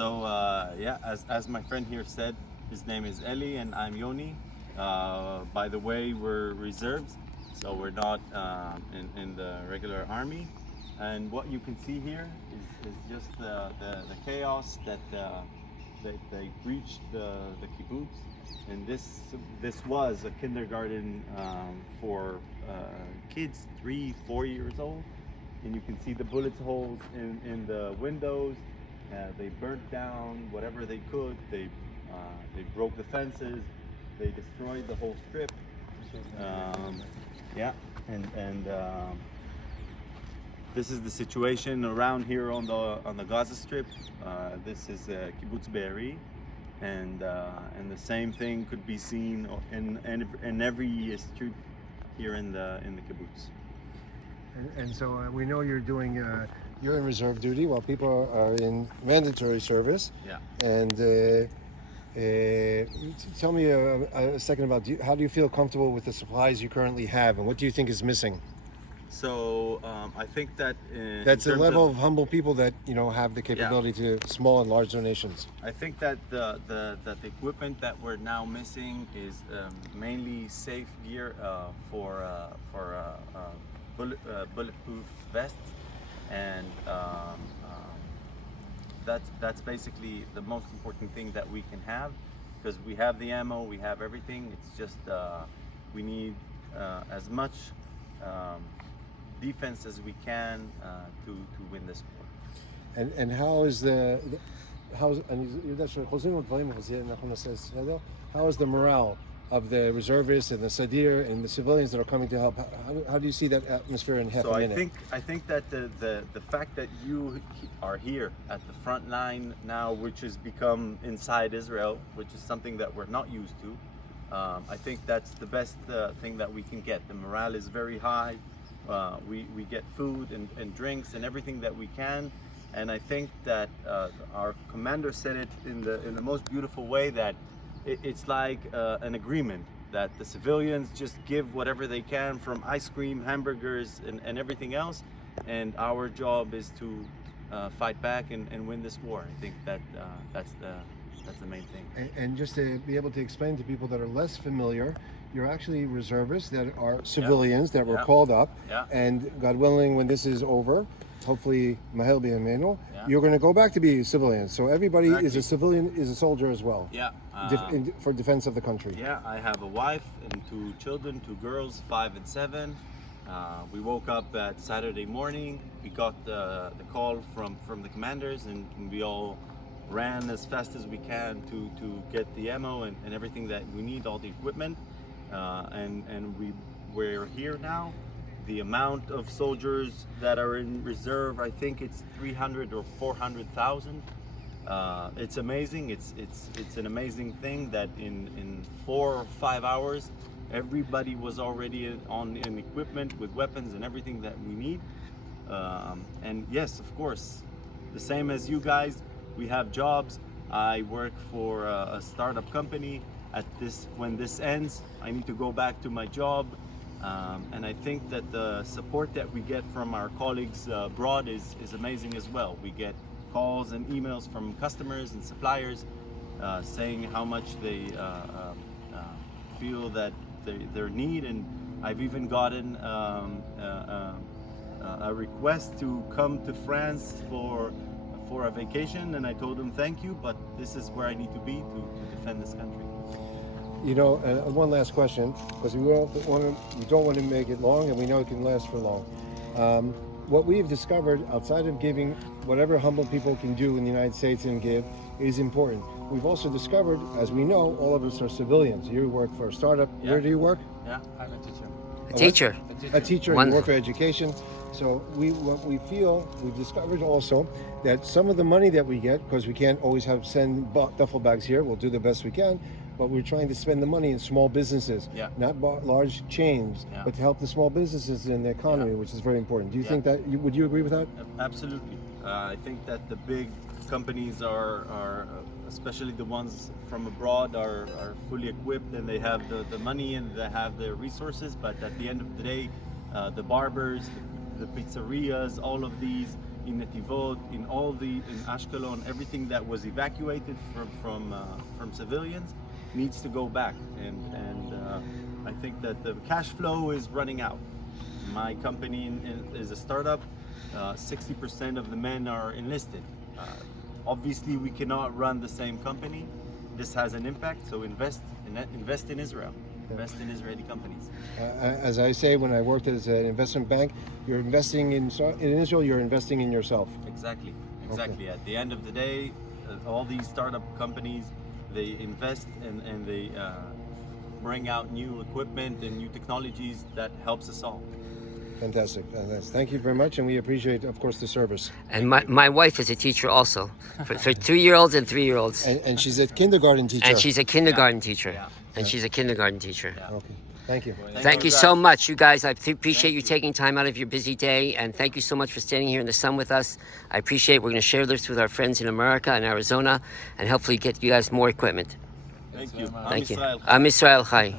So yeah, as my friend here said, his name is Eli and I'm Yoni. By the way, we're reserves, so we're not in the regular army. And what you can see here is just the chaos that they breached the kibbutz. And this was a kindergarten for kids 3-4 years old. And you can see the bullet holes in the windows. They burnt down whatever they could. They broke the fences. They destroyed the whole strip. Yeah, and this is the situation around here on the Gaza Strip. This is Kibutz Beire, and the same thing could be seen in every street here in the kibbutz. And so we know you're doing, you're in reserve duty while people are in mandatory service. Yeah. And tell me a second about, how do you feel comfortable with the supplies you currently have, and what do you think is missing? So I think that that's a level of humble people that have the capability to small and large donations. I think that the equipment that we're now missing is mainly safe gear for bulletproof vests, and that's basically the most important thing that we can have, because we have the ammo, we have everything. It's just we need as much defense as we can to win this war. And how is how is the morale of the reservists and the Sadir and the civilians that are coming to help? How do you see that atmosphere in half a minute? I think that the fact that you are here at the front line now, which has become inside Israel, which is something that we're not used to, I think that's the best thing that we can get. The morale is very high. We get food and drinks and everything that we can, and I think that our commander said it in the most beautiful way, that it's like an agreement that the civilians just give whatever they can, from ice cream, hamburgers, and everything else, and our job is to fight back and win this war. I think that that's the main thing. And just to be able to explain to people that are less familiar, you're actually reservists that are civilians that were called up, and God willing, when this is over, hopefully Mahel B'Yameinu, you're going to go back to be civilians. So everybody is a civilian, is a soldier as well. Yeah. For defense of the country. Yeah, I have a wife and 2 children, 2 girls, 5 and 7. We woke up at Saturday morning. We got the call from the commanders, and we all ran as fast as we can to get the ammo and everything that we need, all the equipment. And we're here now. The amount of soldiers that are in reserve, I think it's 300 or 400,000. It's amazing. It's an amazing thing that in 4 or 5 hours, everybody was already in equipment with weapons and everything that we need. And yes, of course, the same as you guys, we have jobs. I work for a startup company. When this ends, I need to go back to my job. And I think that the support that we get from our colleagues abroad is amazing as well. We get calls and emails from customers and suppliers saying how much they feel that their need, and I've even gotten a request to come to France for a vacation, and I told them thank you, but this is where I need to be to defend this country. One last question, because we don't want to make it long, and we know it can last for long. What we've discovered, outside of giving whatever humble people can do in the United States and give, is important. We've also discovered, as we know, all of us are civilians. You work for a startup. Yeah. Where do you work? Yeah, I'm a teacher. A teacher. A teacher. You work for education. So what we feel, we've discovered also that some of the money that we get, because we can't always send duffel bags here, we'll do the best we can, but we're trying to spend the money in small businesses, not large chains, but to help the small businesses in the economy, which is very important. Do you think that, would you agree with that? Absolutely. I think that the big companies are especially the ones from abroad, are fully equipped, and they have the money and they have the resources, but at the end of the day, the barbers, the pizzerias, all of these, in Netivot, in Ashkelon, everything that was evacuated from civilians needs to go back. And I think that the cash flow is running out. My company is a startup. 60% of the men are enlisted. Obviously, we cannot run the same company. This has an impact. So invest in Israel. Invest in Israeli companies. As I say, when I worked as an investment bank, you're investing in Israel. You're investing in yourself. Exactly. At the end of the day, all these startup companies, they invest and they bring out new equipment and new technologies that helps us all. Fantastic. Thank you very much, and we appreciate, of course, the service. And my wife is a teacher also, for 2-year-olds and 3-year-olds. And she's a kindergarten teacher. And she's a kindergarten teacher. Yeah. And she's a kindergarten teacher. Yeah. Okay. Thank you. Thank you so much, you guys. I appreciate you taking time out of your busy day, and thank you so much for standing here in the sun with us. I appreciate it. We're going to share this with our friends in America and Arizona, and hopefully get you guys more equipment. Thank you. Thank you. Am Israel. Am Israel Chai.